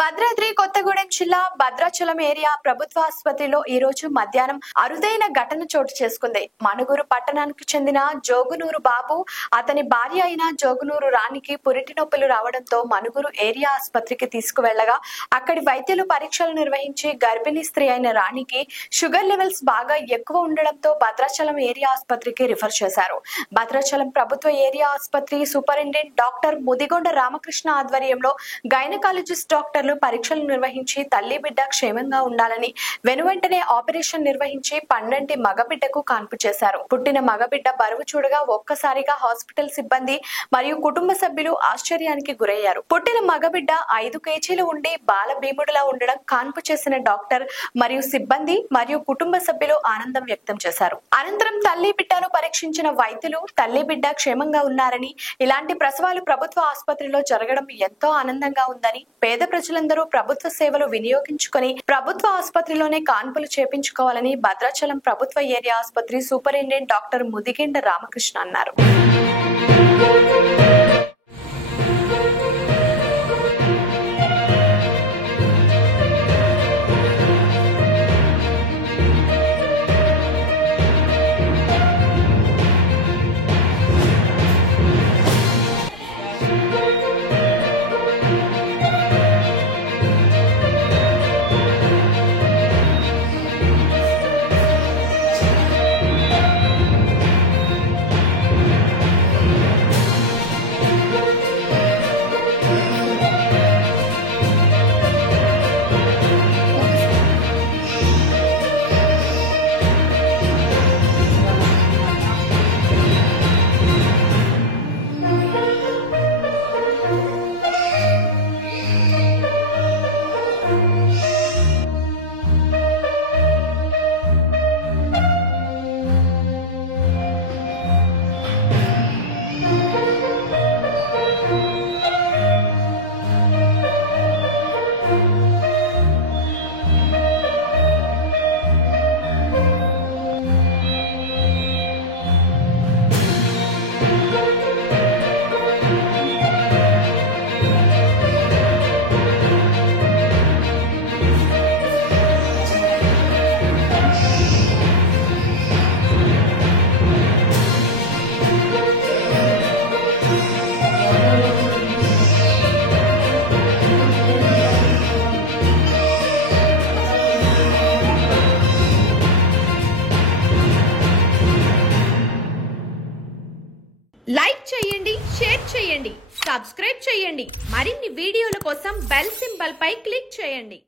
భద్రాద్రి కొత్తగూడెం జిల్లా భద్రాచలం ఏరియా ప్రభుత్వ ఆసుపత్రిలో ఈ రోజు మధ్యాహ్నం అరుదైన ఘటన చోటు చేసుకుంది. మణుగూరు పట్టణానికి చెందిన జోగునూరు బాబు, అతని భార్య అయిన జోగునూరు రాణికి పురిటి నొప్పులు రావడంతో మణుగూరు ఏరియా ఆసుపత్రికి తీసుకువెళ్లగా అక్కడి వైద్యులు పరీక్షలు నిర్వహించి గర్భిణీ స్త్రీ అయిన రాణికి షుగర్ లెవెల్స్ బాగా ఎక్కువ ఉండడంతో భద్రాచలం ఏరియా ఆసుపత్రికి రిఫర్ చేశారు. భద్రాచలం ప్రభుత్వ ఏరియా ఆసుపత్రి సూపరింటెండెంట్ డాక్టర్ ముదిగొండ రామకృష్ణ ఆధ్వర్యంలో గైనకాలజిస్ట్ డాక్టర్లు పరీక్షలు నిర్వహించి తల్లి బిడ్డ క్షేమంగా ఉండాలని వెనువెంటనే ఆపరేషన్ నిర్వహించి 12 మగబిడ్డకు కాన్పు చేశారు. పుట్టిన మగబిడ్డ బరువు చూడగా ఒక్కసారిగా హాస్పిటల్ సిబ్బంది మరియు కుటుంబ సభ్యులు ఆశ్చర్యానికి గురయ్యారు. పుట్టిన మగబిడ్డ 5 కేజీలు ఉండి బాల భీముడిలా ఉండడం కాన్పు చేసిన డాక్టర్ మరియు సిబ్బంది మరియు కుటుంబ సభ్యులు ఆనందం వ్యక్తం చేశారు. అనంతరం తల్లి బిడ్డను పరీక్షించిన వైద్యులు తల్లి బిడ్డ క్షేమంగా ఉన్నారని, ఇలాంటి ప్రసవాలు ప్రభుత్వ ఆసుపత్రిలో జరగడం ఎంతో ఆనందంగా ఉందని, పేద ప్రజలందరూ ప్రభుత్వ సేవలు వినియోగించుకొని ప్రభుత్వ ఆసుపత్రిలోనే కాన్పులు చేపించుకోవాలని భద్రాచలం ప్రభుత్వ ఏరియా ఆసుపత్రి సూపరింటెండెంట్ డాక్టర్ ముదిగొండ రామకృష్ణ అన్నారు. లైక్ చేయండి, షేర్ చేయండి, సబ్స్క్రైబ్ చేయండి. మరిన్ని వీడియోల కోసం బెల్ సింబల్ పై క్లిక్ చేయండి.